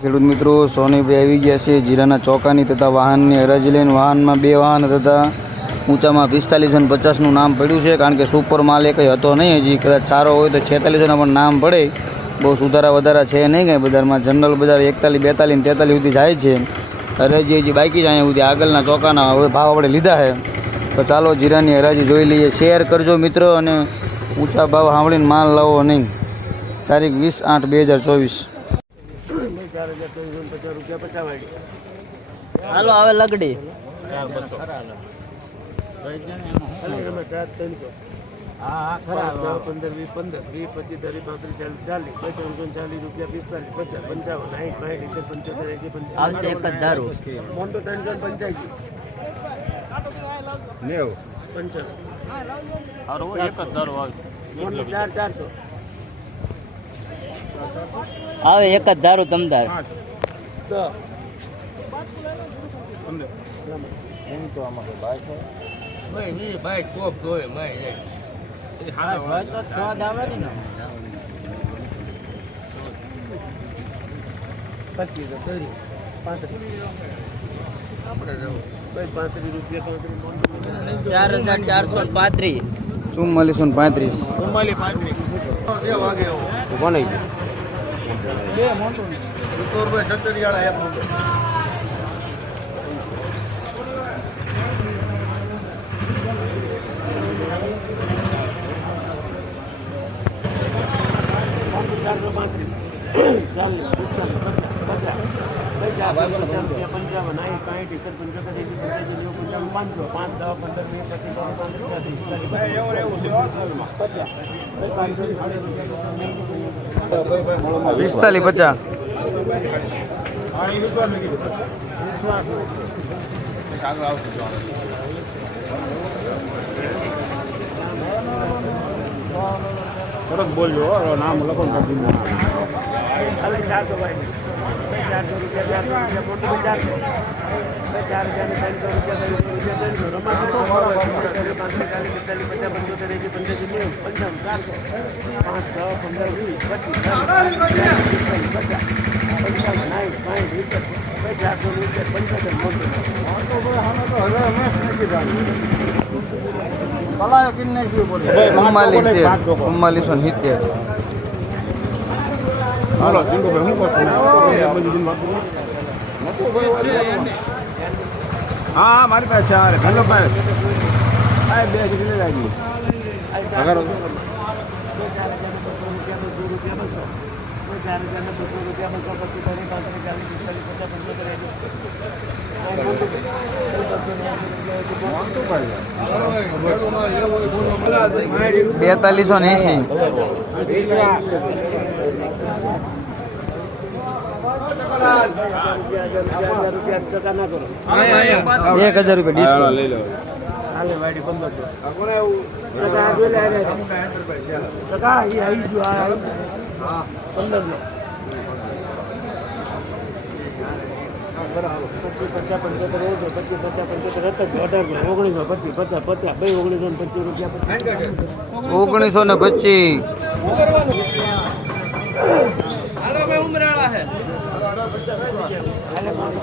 ખેડૂત મિત્રો સોનીભાઈ આવી ગયા છે જીરાના ચોકાની તથા વાહનની હરાજી લઈને વાહનમાં બે વાહન તથા ઊંચામાં પિસ્તાલીસો ને પચાસનું નામ પડ્યું છે, કારણ કે સુપર માલ એ કંઈ હતો નહીં. હજી કદાચ સારો હોય તો છેતાલીસોના પણ નામ પડે. બહુ સુધારા વધારા છે નહીં કંઈ. બજારમાં જનરલ બજાર એકતાલીસ, બેતાલીસ તેતાલીસ સુધી જાય છે. હરાજી હજી બાકી જ અહીંયા સુધી આગળના ચોકાના હવે ભાવ આપણે લીધા છે. તો ચાલો જીરાની હરાજી જોઈ લઈએ. શેર કરજો મિત્રો અને ઊંચા ભાવ સાંભળીને માલ લાવો નહીં. તારીખ વીસ આઠ બે હજાર ચોવીસ. હાલો હવે લગડી. પંદર વીસ પંદર. વીસ પચીસ ત્રીસ પાંત્રીસ ચાલીસ ચાલીસ પંચાવન ચાલીસ રૂપિયા પિસ્તાલીસ પચાસ પંચાવન સાઠ પાંઠ એકસો પંચોતેર એસી આવશે એક જ ધારું મોન તો ત્રણસો ને પંચ્યાસી. નેવું. પંચાવન. મોન તો ચાર ચારસો. આવે એક જ ધારું તમદાર ચાર પચીસ ચારસો પાંત્રીસ. ચુમ્માલીસો જવું ભાઈ પાંત્રીસ ચુમ્માલીસ પાંત્રીસ. મોન પાંત્રીસ કોણ કિશોરભાઈ સત્તરિયાળા એક મુંબઈ ચારસો પાંત્રીસ ચાલીસ પિસ્તાલીસ પચાસ પચાસ પંચાવન સાઠ સાઠ એકર પંચોતેર પાંચસો તરત બોલજો નામ લખો હવે ચારસો ભાઈ. ચારસો રૂપિયા ચારસો રૂપિયા મોટું ચારસો. ચાર હજાર ને ત્રણસો રૂપિયા રૂપિયા ત્રણસો. રમાતો તો પાંચસો ચાલીસ પિસ્તાલીસ પચાસ પંચોતેર એસી પંચ્યાસી નેવું પંચાવન ચારસો. પાંચ છ પંદર વીસ પચીસ પચાસ પંચાવન સાઠ સિત્તેર ભાઈ ચારસો રૂપિયા પંચોતેર મોટું ચુમ્માલીસ સિત્તેર. હાલો હું શું હા હા મારી પાસે છે અરે વલ્લભભાઈ આ બે કિલો લાગી અગર બેતાલીસો ને એંસી એક હજાર રૂપિયા ડિસ્કાઉન્ટ લઈ લો હાલે વાડી પંદરસો ટકા જોઈ લે રે. આવી ગયું આ પંદરસો પચીસ પચાસ પંચોતેર ઓગણીસો પચીસ પચાસ પંચોતેર અઢારસો ઓગણીસો પચીસ પચાસ પચાસ બે ઓગણીસો ને પચીસ રૂપિયા ઓગણીસો ને પચીસ હાલે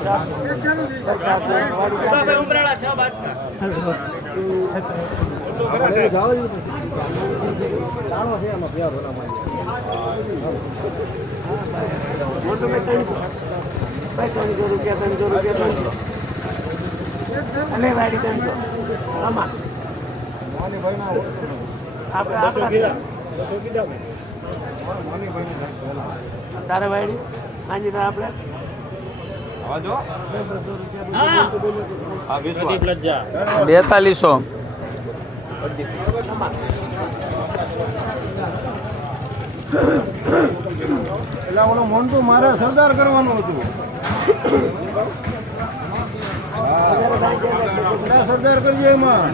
પચાસ પચાસ વાડી મોટો મેં ત્રણસો ભાઈ ત્રણસો રૂપિયા ત્રણસો રૂપિયા ત્રણસો અને વાડી ત્રણસો આમાં આપણે આપણા તારે વાડી હાજી તારે આપણે? બેતાલીસો. એટલે ઓલો મોન્ટુ મારે સરદાર કરવાનું હતું. સરદાર કરજો એમાં.